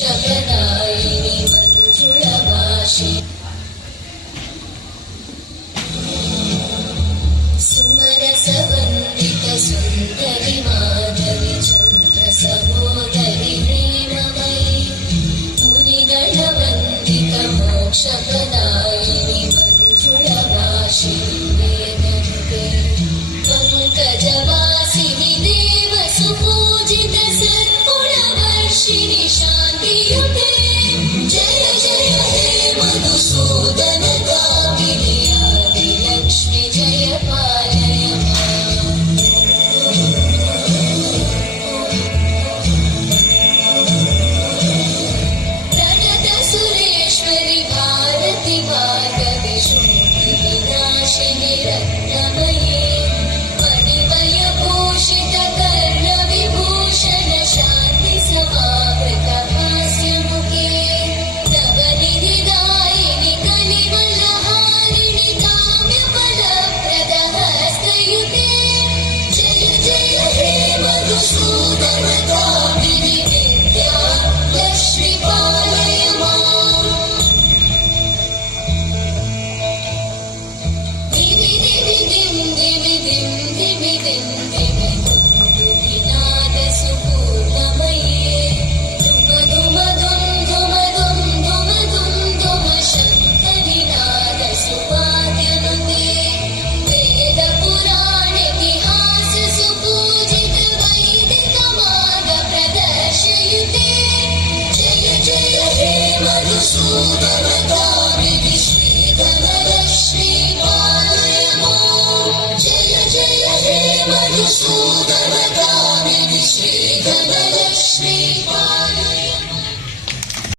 मोक्षप्रदायिनि मञ्जुळभाषि सुमनसवन्दित सुन्दरि माधवि चन्द्रसहोदरि प्रेममयि मुनिगणवन्दित मोक्षप्रदायिनि मञ्जुळभाषि वेदन्ते पङ्कजवासिनि देवसुपूजित सद्गुणवर्षिणि शान्तियुते जय जय हे मधुसूदन कामिनि आदिलक्ष्मि जय पालय प्रणत सुरेश्वरि भारति भार्गवि शोकविनाशिनि रत्नमये मणिमयभूषित कर्णविभूषण शान्ति समावृत हास्यमुखे नवनिधिदायिनि कलिवलहारिणि काम्यफलप्रद हस्तयुते जय जय हे मधुसूदन कामिनि विद्या लक्ष्मि पालय माम् दिवि दिवि दिं दिवि दिं दिवि दिं दिवि दुःखिनाद सुपूर्णमये धुम धुम धुं धुम धुं धुम धुं धुम शङ्खनिनाद सुवाद्यनुते वेद पुराणेतिहास सुपूजित वैदिक मार्ग प्रदर्शयुते जय जय हे मधुसूदन